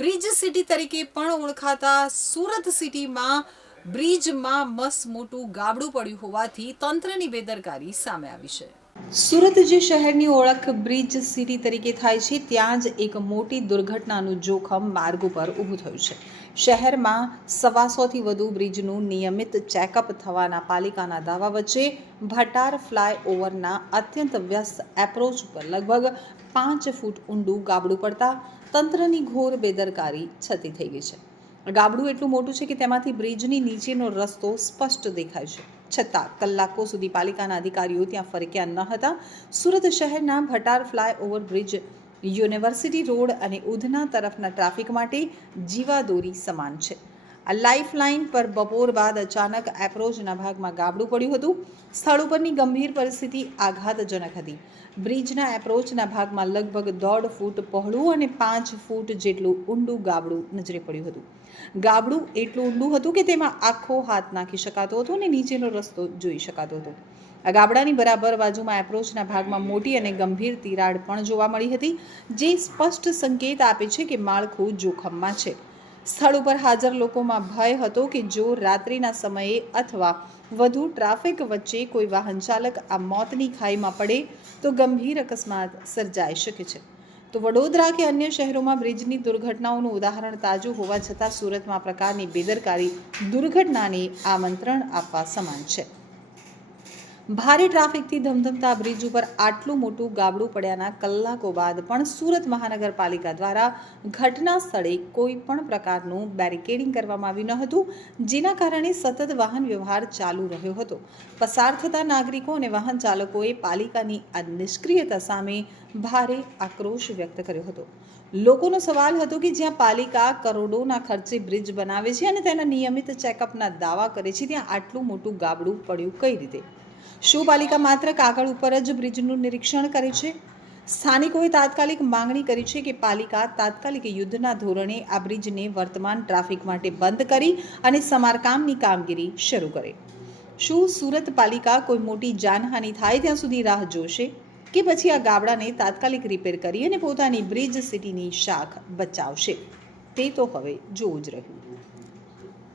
Bridge city તરીકે પણ ઓળખાતા સુરત સિટીમાં બ્રિજમાં મસ્ત મોટું ગાબડું પડ્યું હોવાથી તંત્રની બેદરકારી સામે આવી છે. સુરત જે શહેરની ઓળખ બ્રિજ સિટી તરીકે થાય છે, ત્યાં જ એક મોટી દુર્ઘટનાનું જોખમ માર્ગ ઉપર ઊભું થયું છે. શહેરમાં 125થી વધુ બ્રિજનું નિયમિત ચેકઅપ થવાના પાલિકાના દાવા વચ્ચે ભટાર ફ્લાયઓવરના અત્યંત વ્યસ્ત એપ્રોચ પર લગભગ 5 ફૂટ ઊંડું ગાબડું પડતા તંત્રની ઘોર બેદરકારી છતી થઈ ગઈ છે. ગાબડું એટલું મોટું છે કે તેમાંથી બ્રિજની નીચેનો રસ્તો સ્પષ્ટ દેખાય છે. છતાં કલાકો સુધી પાલિકાના અધિકારીઓ ત્યાં ફરક્યા ન હતા. સુરત શહેરના Bhatar flyover bridge university road અને ઉધના તરફના ટ્રાફિક માટે જીવાદોરી સમાન છે. આ લાઇફ લાઇન પર બપોર બાદ અચાનક એપ્રોચના ભાગમાં ગાબડું પડ્યું હતું. સ્થળ ઉપરની ગંભીર પરિસ્થિતિ આઘાતજનક હતી. બ્રિજના એપ્રોચના ભાગમાં લગભગ 1.5 ફૂટ પહોળું અને 5 ફૂટ જેટલું ઊંડું ગાબડું નજરે પડ્યું હતું. ગાબડું એટલું ઊંડું હતું કે તેમાં આખો હાથ નાખી શકાતો હતો અને નીચેનો રસ્તો જોઈ શકાતો હતો. આ ગાબડાની બરાબર બાજુમાં એપ્રોચના ભાગમાં મોટી અને ગંભીર તિરાડ પણ જોવા મળી હતી, જે સ્પષ્ટ સંકેત આપે છે કે માળખું જોખમમાં છે. સ્થળ ઉપર હાજર લોકોમાં ભય હતો કે જો રાત્રિના સમયે અથવા વધુ ટ્રાફિક વચ્ચે કોઈ વાહન ચાલક આ મોતની ખાઈમાં પડે તો ગંભીર અકસ્માત સર્જાઈ શકે છે. તો વડોદરા કે અન્ય શહેરોમાં બ્રિજની દુર્ઘટનાઓનું ઉદાહરણ તાજું હોવા છતાં સુરતમાં આ પ્રકારની બેદરકારી દુર્ઘટનાને આમંત્રણ આપવા સમાન છે. ભારે ટ્રાફિકથી ધમધમતા બ્રિજ ઉપર આટલું મોટું ગાબડું પડ્યાના કલાકો બાદ પણ સુરત મહાનગરપાલિકા દ્વારા ઘટના સ્થળે કોઈ પણ પ્રકારનું બેરિકેડિંગ કરવામાં આવ્યું ન હતું, જેના કારણે સતત વાહન વ્યવહાર ચાલુ રહ્યો હતો. પસાર થતા નાગરિકો અને વાહન ચાલકોએ પાલિકાની આ નિષ્ક્રિયતા સામે ભારે આક્રોશ વ્યક્ત કર્યો હતો. લોકોનો સવાલ હતો કે જ્યાં પાલિકા કરોડોના ખર્ચે બ્રિજ બનાવે છે અને તેના નિયમિત ચેકઅપના દાવા કરે છે, ત્યાં આટલું મોટું ગાબડું પડ્યું કઈ રીતે? શું પાલિકા માત્ર કાગળ ઉપર જ બ્રિજનું નિરીક્ષણ કરે છે? સ્થાનિકોએ તાત્કાલિક માંગણી કરી છે કે પાલિકા તાત્કાલિક યુદ્ધના ધોરણે આ બ્રિજને વર્તમાન ટ્રાફિક માટે બંધ કરી અને સમારકામની કામગીરી શરૂ કરે. શું સુરત પાલિકા કોઈ મોટી જાનહાનિ થાય ત્યાં સુધી રાહ જોશે કે પછી આ ગાબડાને તાત્કાલિક રિપેર કરી અને પોતાની બ્રિજ સિટીની શાખ બચાવશે? તે તો હવે જોવું જ રહ્યું.